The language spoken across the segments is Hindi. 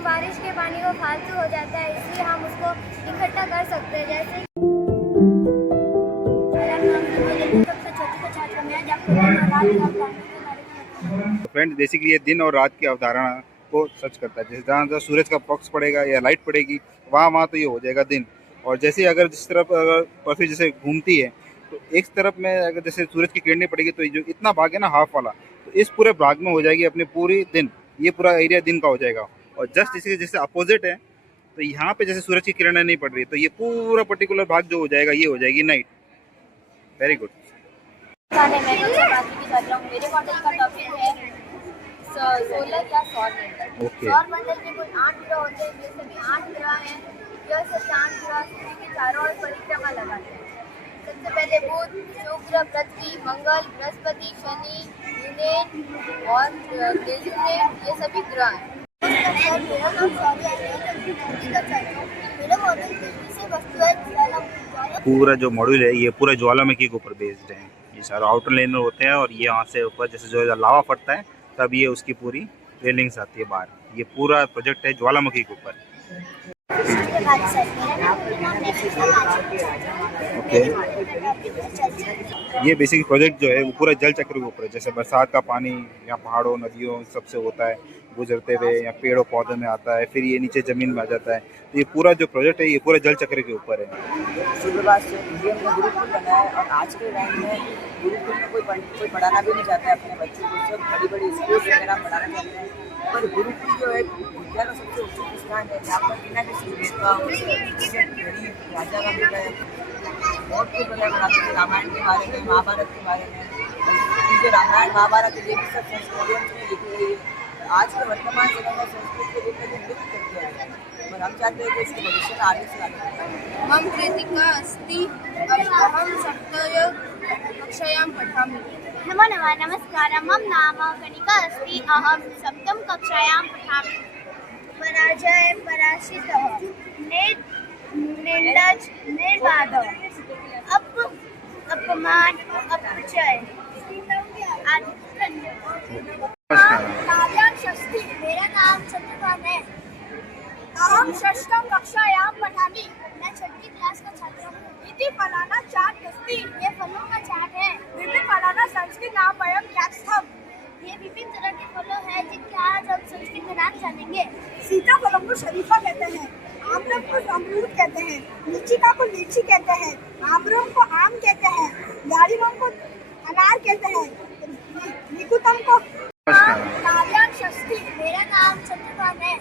हम बारिश के पानी को फालतू हो जाता है, इसलिए हम उसको इकट्ठा कर सकते हैं। जैसे सबसे छोटी छात्र मैं जब फ्रेंड बेसिकली ये दिन और रात की अवधारणा को सच करता है। जैसे जहाँ जहाँ सूरज का पक्ष पड़ेगा या लाइट पड़ेगी वहाँ तो ये हो जाएगा दिन। और जैसे अगर जिस तरफ अगर पृथ्वी जैसे घूमती है तो एक तरफ में अगर जैसे सूरज की किरणें पड़ेगी तो जो इतना भाग है ना हाफ वाला, तो इस पूरे भाग में हो जाएगी अपने पूरी दिन, ये पूरा एरिया दिन का हो जाएगा। और जस्ट इसके जैसे अपोजिट है तो यहाँ पे जैसे सूरज की किरणें नहीं पड़ रही तो ये पूरा पर्टिकुलर भाग जो हो जाएगा ये हो जाएगी नाइट। Very good. मेरे मॉडल का टॉपिक है सोलर या सौर मंडल। सौर मंडल में कुल 8 ग्रह होते हैं, जैसे भी 8 ग्रह हैं। यह सब 8 ग्रह सूर्य के चारों ओर परिक्रमा लगाते हैं। सबसे पहले बुध, शुक्र, पृथ्वी, मंगल, बृहस्पति, शनि, यूरेन और नेपच्यून, ये सभी ग्रह हैं। मेरा नाम सौर्य है। मेरा मॉडल तेजी से वस्तु है। पूरा जो मॉड्यूल है ये पूरा ज्वालामुखी के ऊपर बेस्ड है। ये सारा आउटर लेनर होते हैं और ये यहाँ से ऊपर जैसे जो लावा फटता है तब ये उसकी पूरी रेलिंग्स आती है बाहर। ये पूरा प्रोजेक्ट है ज्वालामुखी के ऊपर। ओके, ये बेसिक प्रोजेक्ट जो है वो पूरा जल चक्र के ऊपर है। जैसे बरसात का पानी या पहाड़ों नदियों सबसे होता है गुजरते हुए या पेड़ों पौधों में आता है, फिर ये नीचे ज़मीन में आ जाता है। तो ये पूरा जो प्रोजेक्ट है ये पूरा जल चक्र के ऊपर है। शुरुआत से इंडिया में गुरुकुल बना है और आज के टाइम में गुरुकुल में कोई पढ़ाना भी नहीं चाहता है अपने बच्चों को। सब बड़ी बड़ी स्कूल्स वगैरह पढ़ाना चाहते हैं, पर गुरुकुल जो है विद्या का सबसे उच्च स्थान है जहाँ पर बिना किसी भेदभाव गरीब राजा का बेटा है बहुत कुछ पढ़ाते हैं। रामायण के बारे में, महाभारत के बारे में, जो रामायण महाभारत है ये भी सब संस्कृतियों में लिखी हुई है। आज के वर्तमान समय में संस्कृत के लेकर लुप्त कर दिया है और हम चाहते हैं कि इसके भविष्य में आगे से आगे। मम कृतिका अस्ति अहम सप्तय कक्षायां पठामि। नमो नमः, नमस्कारः। मम नाम कनिका अस्ति, अहं सप्तम कक्षायां पठामि। पराजय पराजितः, निर्लज्ज निर्बाधः, अपमान अपचय आदि। मेरा नाम चंद्रकांत है। अहम षष्ठम कक्षायां पठामि। मैं छठी क्लास का छात्र हूँ। इति फलाना चाट अस्ति। ये फलों का चाट है। विभिन्न फलाना संस्कृत नाम वयं ज्ञातस्थम्। ये विभिन्न तरह के फलों हैं जिनके आज हम संस्कृत में नाम जानेंगे। सीताफलों को शरीफा कहते हैं, आम्रम को अमरूद कहते हैं, लीचिका को लीची कहते हैं, आम्रम को आम कहते हैं, दारिमम को अनार कहते हैं, निकुतम को नारियल षष्ठी। मेरा नाम चंद्रकांत है।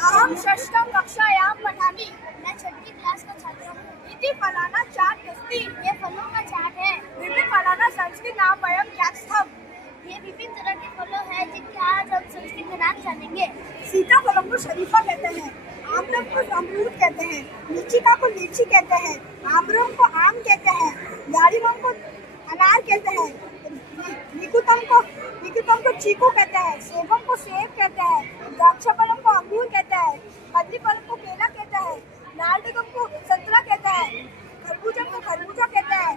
अहम षष्ठम कक्षायां पठामि। मैं छठी क्लास का छात्र हूँ। इति फलाना चाट अस्ति। ये फलों का चाट है। विभिन्न फलाना संस्कृत नाम वयं ज्ञातस्थम्। ये विभिन्न तरह के फलों हैं जिनके आज हम संस्कृत में नाम जानेंगे। सीताफलों को शरीफा कहते हैं, आम्रम को अमरूद कहते हैं, लीचिका को लीची कहते हैं, आम्रम को आम कहते हैं, दारिमम को अनार कहते हैं, निकुतम को चीकू कहते हैं, सेबम को सेब कहते हैं, द्राक्षाफलम को अंगूर कहते हैं, कदलीफलम को केला कहते हैं, नारदम को संतरा कहते हैं, खरबूजम को खरबूजा कहते हैं,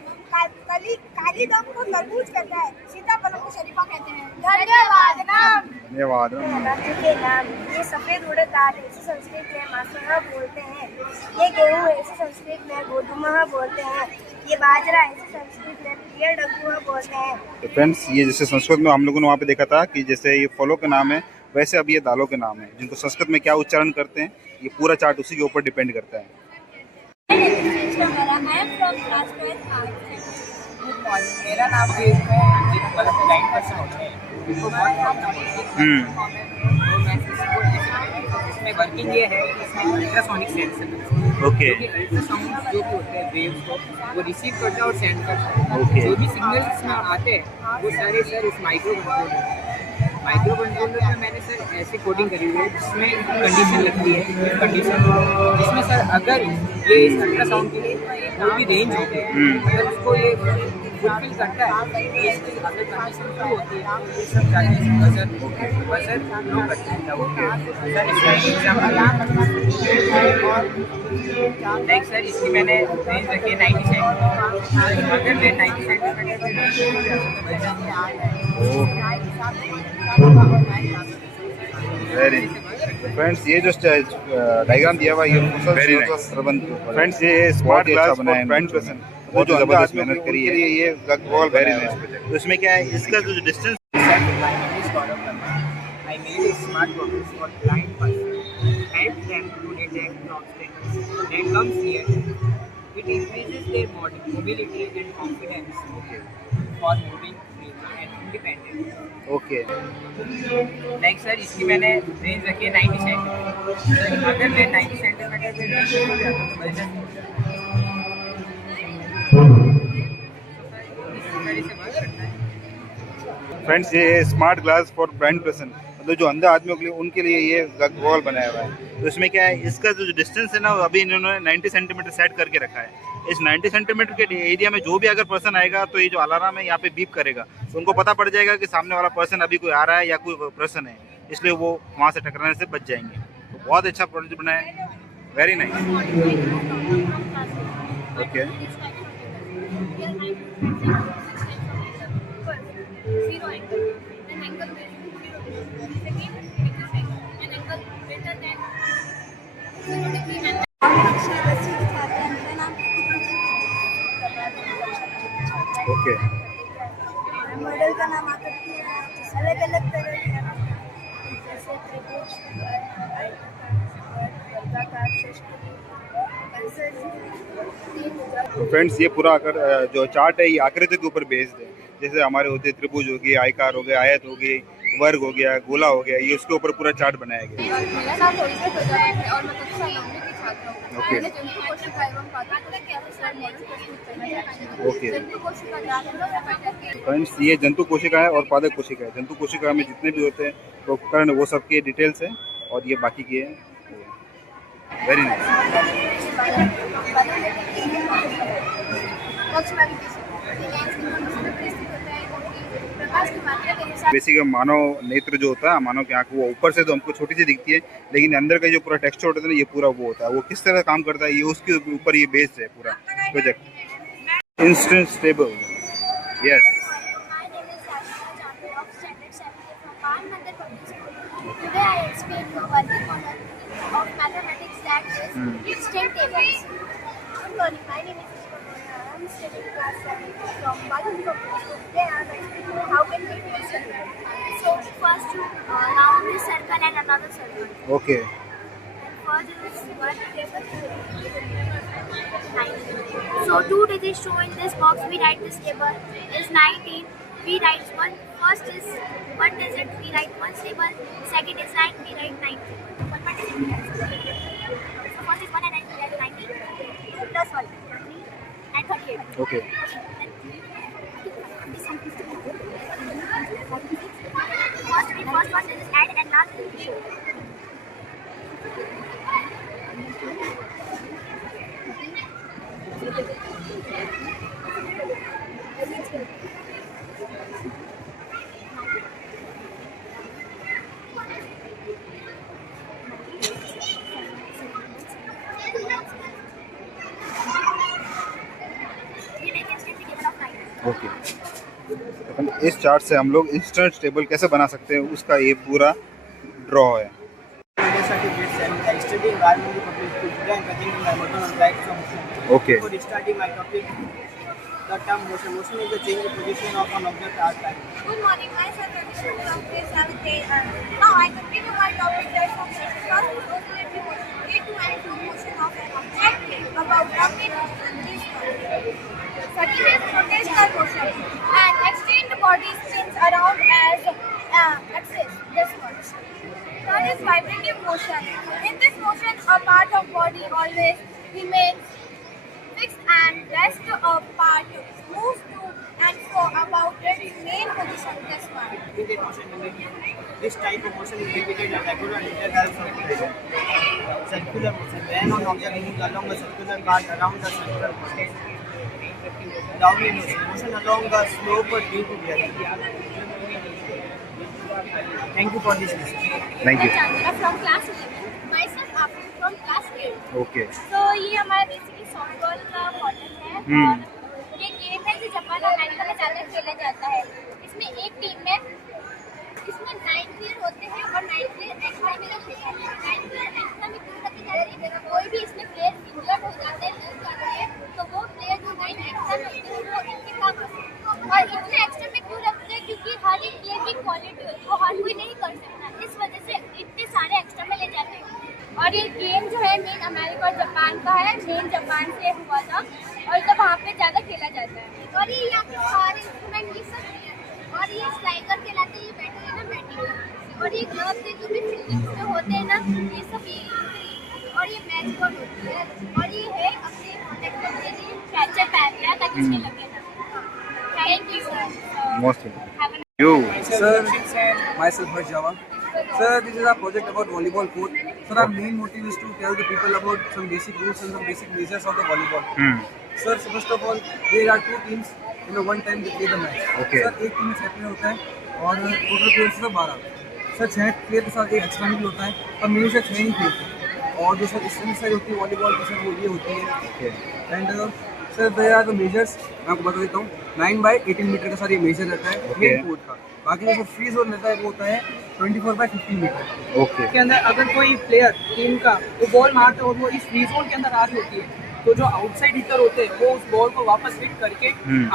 कालीदम को तरबूज कहते हैं, सीताफलम को शरीफा कहते हैं। धन्यवाद। धन्यवाद। राज्य के नाम। ये सफेद उड़द दाल है, इसे संस्कृत में मासुहा बोलते हैं। ये गेहूँ है, इसे संस्कृत में गोधुमा बोलते हैं। ये बाजरा है, इसे संस्कृत में पियडगुआ बोलते हैं। तो फ्रेंड्स ये जैसे संस्कृत में हम लोगों ने वहाँ पे देखा था कि जैसे ये फलों के नाम है, वैसे अब ये दालों के नाम है जिनको संस्कृत में क्या उच्चारण करते हैं ये पूरा चार्ट उसी के ऊपर डिपेंड करता है। मेरा नाम इसमें वर्किंग ये है कि इसमें अल्ट्रासोनिक सेंसर ओके अल्ट्रासाउंड जो भी होते हैं वेव्स को वो रिसीव करता है और सेंड करता है। ओके। जो भी सिग्नल्स इसमें आते हैं वो सारे सर इस माइक्रो कंट्रोलर में मैंने सर ऐसी कोडिंग करी हुई है जिसमें कंडीशन लगती है कंडीशन जिसमें सर अगर ये इस अल्ट्रासाउंड की कोई भी रेंज होती है अगर उसको ये फुलफिल करता है तो इसकी अगर कंडीशन ट्रू होती है ये सब जाके बजर लो करता है। सर इसका एग्जाम्पल लाइक सर इसकी मैंने रेंज रखी है 90 सेंटीमीटर। अगर मैं 90 सेंटीमीटर वेरी फ्रेंड्स ये जो डायग्राम दिया हुआ है ये वेरी नाइस प्रबंध फ्रेंड्स ये smart glass for blind person बहुत जबरदस्त मेहनत करी है ये वेरी नाइस प्रोजेक्ट। तो इसमें क्या है इसका जो distance My name is Gaurav Verma. I made a smart box for blind person. Help them to detect obstacles that comes near them. It increases their mobility and confidence for moving freely and independently. Okay Like sir, इसकी मैंने रेंज रखी है 90 सेंटीमीटर। अगर मैं 90 सेंटीमीटर पे रेंज हो जाता तो वजन हो जाता। इस तरह से बंद रखना है। फ्रेंड्स ये smart glass for blind person मतलब जो अंधे आदमियों के लिए उनके लिए ये वॉल बनाया हुआ है। तो इसमें क्या है इसका जो डिस्टेंस है ना अभी इन्होंने 90 सेंटीमीटर सेट करके रखा है। इस 90 सेंटीमीटर के एरिया में जो भी अगर पर्सन आएगा तो ये जो अलार्म है यहाँ पे बीप करेगा तो उनको पता पड़ जाएगा कि सामने वाला पर्सन अभी कोई आ रहा है या कोई पर्सन है, इसलिए वो वहाँ से टकराने से बच जाएंगे। तो बहुत अच्छा प्रोजेक्ट बनाया है, very nice. Okay Zero angle. An angle greater than 0 degree. Second, an angle greater than 0 degree and मेरा नाम ओके मॉडल का नाम आकृति है, अलग अलग तरह के जैसे त्रिभुज, वर्गाकार, षष्भुज, तो फ्रेंड्स ये पूरा जो चार्ट है ये आकृति के ऊपर बेस्ड है। जैसे हमारे होते त्रिभुज हो गई, आयकार हो गया, आयत हो गई, वर्ग हो गया, गोला हो गया, ये उसके ऊपर पूरा चार्ट बनाया गया। मेरा नाम रोहित प्रजापति है और मैं कक्षा 9वीं की छात्रा हूँ। ओके। मैंने जंतु कोशिका एवं पादप के अनुसार मॉडल प्रस्तुत करना चाहती हूँ। ओके। जंतु कोशिका जाकर फ्रेंड्स ये जंतु कोशिका है और पादप कोशिका है। जंतु कोशिका में जितने भी होते हैं तो उपकरण वो सबके डिटेल्स हैं और ये बाकी के हैं। वेरी बेसिक मानव नेत्र जो होता है, मानव की आंख वो ऊपर से तो हमको छोटी सी दिखती है लेकिन अंदर का जो पूरा टेक्सचर होता है ना ये पूरा वो होता है। वो किस तरह काम करता है ये उसके ऊपर ये बेस्ड है पूरा project. Instant stable yes Today I explain the working model of mathematics that is instant tables. Good morning, my name is Ishma. I am studying class 7 from Balaji Public School. Today I am explaining how can we do a circle. So first you round this circle and another circle. Okay First is one table 19. So 2 digits shown in this box. We write this table is 19. We write one. First is 1 digit. We write 1 table. Second is 9. We write 19. 1 digit. We write. So first is 1 and 9. We write 19. 2 plus 1 3 and 38. Okay First one is add and last is show. Okay इस चार्ट से हम लोग इंस्टेंट स्टेबल कैसे बना सकते हैं उसका ये पूरा ड्रॉ है। Studying environmental public school. Today I am presenting my motion on types of motion. Okay. Before starting my topic, the term motion. Motion is the change in position of an object at time. Good morning, myself Radhishri from grade 7A. Now I continue my topic types of motion. First is oscillatory motion. A to and fro motion of an object about rocket this one. Second is rotational motion. An extend body spins around as axis this one. Third is vibrative motion. In this motion, a part of body always remains fixed and rest a part moves to and fro about its main position. This one. Repeated motion. This type of motion is repeated at regular intervals of time. Circular motion. When an object moves along a circular path around the central point. Downward motion. Motion along a slope due to gravity. Thank you for this lesson. Thank you. Chandra from class 11. Myself Afi from class 8. Okay तो ये हमारा बेसिकली सॉफ्टबॉल का मॉडल है और ये गेम है जो जापान और अमेरिका में ज़्यादा खेला जाता है। इसमें एक टीम में इसमें 9 प्लेयर होते हैं और 9 प्लेयर एक्स्ट्रा कोई भी इसमें प्लेयर इंजर्ड हो जाते हैं, लग जाते हैं, तो वो प्लेयर जो 9 एक्स्ट्रा में होते हैं वो इनके काम आते हैं। और इतने एक्स्ट्रा में क्यों रखते हैं? क्योंकि हर एक प्लेयर की क्वालिटी होती है, वो हर कोई नहीं कर सकता, इस वजह से इतने सारे एक्स्ट्रा में ले जाते हैं। और ये गेम जो है मेन अमेरिका और जापान का है, मेन जापान से हुआ था और तो वहाँ पे ज़्यादा खेला जाता है। और ये यहाँ पे सारे इंस्ट्रूमेंट ये सब है, और ये स्लाइडर कहलाते हैं, ये बैठे हैं ना बैटिंग, और ये ग्लव से जो भी फील्डिंग जो होते हैं ना ये सब ये, और ये मैच बॉल होती है, और ये है अपने प्रोटेक्टर के लिए कैचर पैक है ताकि इसके लगे ना। Thank you sir. Most you Sir, myself Harsh Java. Sir, this is our project about volleyball court. Sir, our main motive is to tell the people about some basic rules and some basic measures of the volleyball. Sir, so first of all, there are 2 teams. One time they play the match. Okay. Sir, एक टीम में 6 प्लेयर होता है और टोटल प्लेयर से 12. सर 6 प्लेयर के साथ एक एक्स्ट्रा भी होता है और मेन से 6 ही खेलते हैं। और जो सर स्ट्रेंथ साइड होती है वॉलीबॉल की, सर वो ये होती है। And sir there are the measures, मैं आपको बता देता हूँ। 9/18 मीटर का सर ये मेजर रहता है मेन कोर्ट का। बाकी जो फ्री जोन रहता है वो होता है 24/15 मीटर। ओके के अंदर अगर कोई प्लेयर टीम का वो बॉल मारते हो तो वो इस फ्री जोन के अंदर आ होती है, तो जो आउटसाइड हिटर होते हैं वो उस बॉल को वापस हिट करके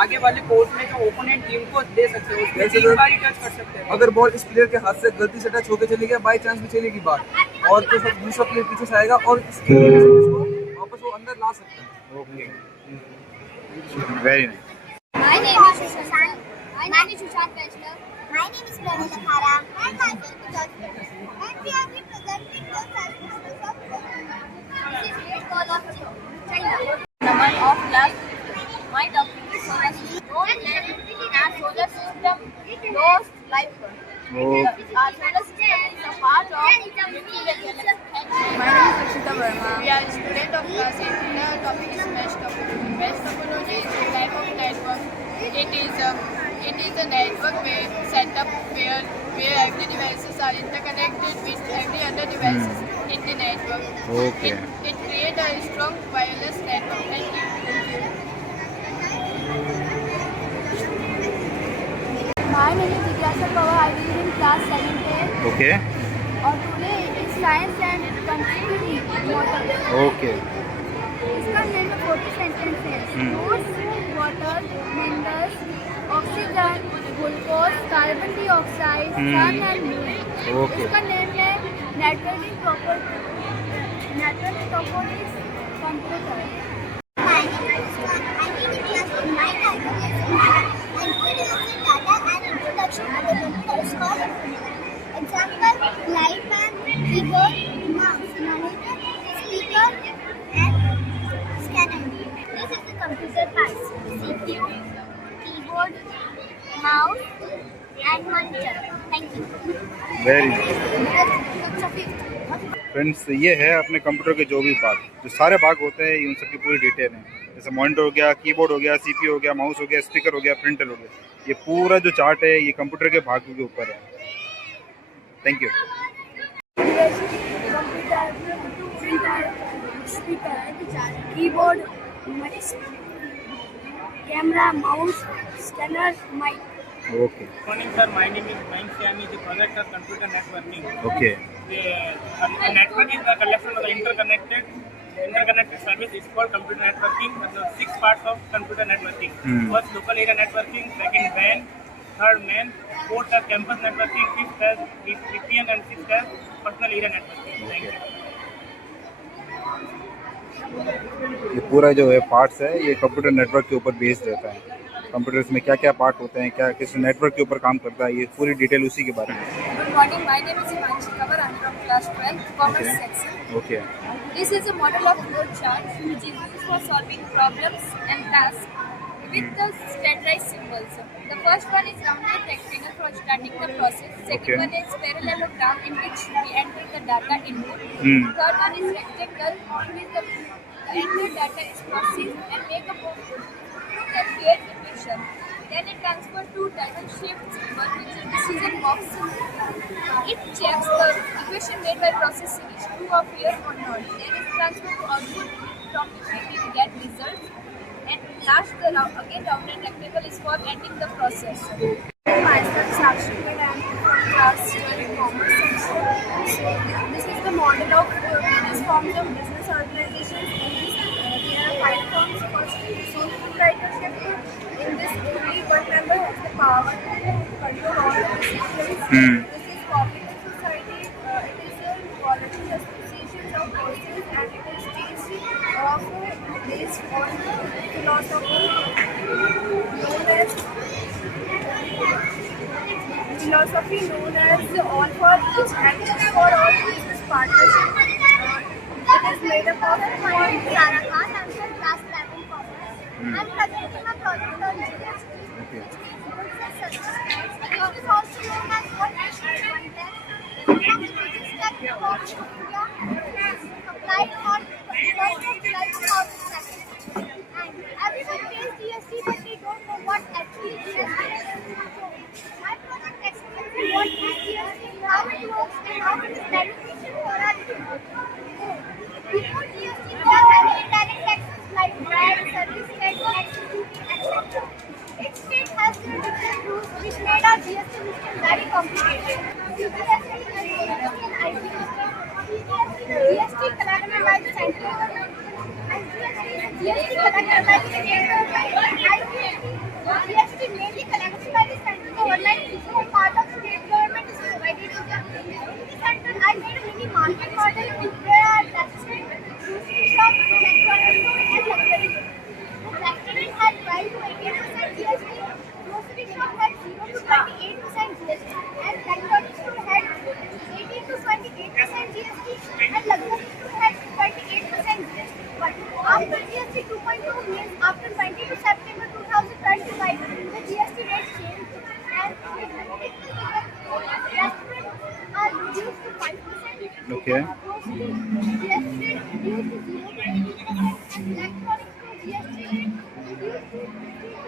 आगे वाले कोर्ट में जो ओपोनेंट टीम को दे सकते हैं, उसमें 3 बार ही टच कर सकते हैं। अगर बॉल इस प्लेयर के हाथ से गलती से टच होकर चली गया, बाई चांस भी चलेगी बाहर, और तो सब दूसरा प्लेयर पीछे से आएगा और इसको वापस वो अंदर ला सकता है। Okay very nice My name is Sushant. My name is Sushant Vaishnav. My name is Pranita Khara. And myself is Jyoति. And we are representing the Southeast of China. This is Great Wall of China. Number of love. My topic is solar system. Don't let in our solar system lost life form. Oh. Our solar system is a part of Milky Way galaxy. My name is Rashida Verma. We are student of class 8. The topic is mesh topology. Mesh topology is a type of network. It is a network setup where every devices are interconnected with every other devices in the network. Okay. It creates a strong wireless network. Thank you. My name is Jigyasa Pawar. I will in class 7A. Okay और today is science and continuity model. Okay इसका name 40 sentences. Foods, water, minerals, oxygen, glucose, carbon dioxide, sun and moon. Okay. इसका नेम है networking topologies computer. My name is Muskan. I read in class 9. I'm going to listen data and introduction to the computer is called example: light man, keyboard, mouse, monitor, speaker, and scanner. This is the computer parts: CPU, keyboard, mouse, and monitor. Thank you. Very friends, ये है अपने कंप्यूटर के जो भी भाग, जो सारे भाग होते हैं, उन सब की पूरी डिटेल है। जैसे मॉनिटर हो गया, कीबोर्ड हो गया, सीपीयू हो गया, माउस हो गया, स्पीकर हो गया, प्रिंटर हो गया, ये पूरा जो चार्ट है ये कंप्यूटर के भाग के ऊपर है। Thank you. Computer, printer, speaker, keyboard, camera, mouse, scanner, mic. Okay Morning, sir. My name is Mayank Syami. The project of computer networking. Okay A network is the collection of the interconnected service is called computer networking. There are 6 parts of computer networking. First, local area networking. Second, WAN. Third, MAN. Fourth, campus networking. Fifth, VPN, and sixth, personal area networking. Thank you. ये पूरा जो है पार्ट्स है, ये कंप्यूटर नेटवर्क के ऊपर बेस्ड रहता है। कंप्यूटर्स में क्या क्या पार्ट होते हैं, क्या किस नेटवर्क के ऊपर काम करता है, ये पूरी डिटेल उसी के बारे में। Good morning. My name is Himanshi Kavar. I'm from class 12, commerce section. Okay This is a model of flow chart which is used for solving problems and tasks with the standardized symbols. The first one is rounded rectangle for starting the process. Second Okay. one is parallelogram in which we enter the data input. Third one is rectangle in which the entered data is processed and make a calculate equation. Then it transfers to diamond-shaped symbol which is decision box. It checks the equation made by processing is true or false or not. Then it transfers to output from which we will get results. And last, the rounded rectangle is for ending the process. Myself Sakshi, and I'm from class 12 commerce section. So this is the model of various forms of business organizations. In this, there are 5 forms. First, sole proprietorship. In this, only one member has the power to control all the decisions. This is cooperative society. It is a voluntary association of persons, and it is based on the philosophy known as all for each and each for all business partnership. It is made up of Sara Khan, I'm from class 11 commerce. I'm presenting my project on GST. Okay. It is also known as what one test. From the biggest tech reforms in India, applied on 1st of July 2007. And everyone pays GST, but they don't know what actually GST is. My project explains what is GST, how it works, and how it is beneficial for our people. Before GST, there are many indirect taxes like VAT, service tax, excise duty, etc. Each state has their different rules, which made our GST system very complicated. CBST is an GST collected by the central government, and GST collected by the state government. GST mainly collected by the central government, and part of the state government is provided to them. In the center, I made a mini market model where are restaurant, grocery shop, electronic store, and luxury goods. The restaurant had 12 to 18% GST, grocery shop had 0 to 28% GST, and electronic store had 18 to 28% GST, and luxury store had 28% GST. But after GST 2.2 means after 22 September 2025, the GST rate changed, and restaurants are reduced to 5%. Okay. Grocery GST rate reduced to 0 to 80%, and electronic store GST rate reduced to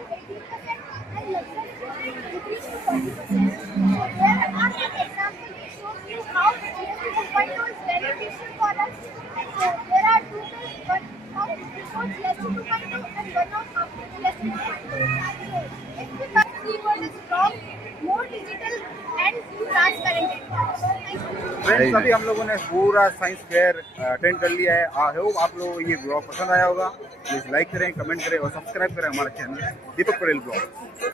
15 to 18%, and luxury store rate decreased to 40%. So there are some examples which shows you how GST 2.2 is beneficial for us. So there are two bills, one of before GST 2.2 and one of after GST 2.2. So if the keyword is wrong, more digital and transparent it was. Thank you. Friends, अभी हम लोगों ने पूरा साइंस फेयर अटेंड कर लिया है। आई होप आप लोगों को ये ब्लॉग पसंद आया होगा। प्लीज़ लाइक करें, कमेंट करें और सब्सक्राइब करें हमारा चैनल दीपक पटेल ब्लॉग।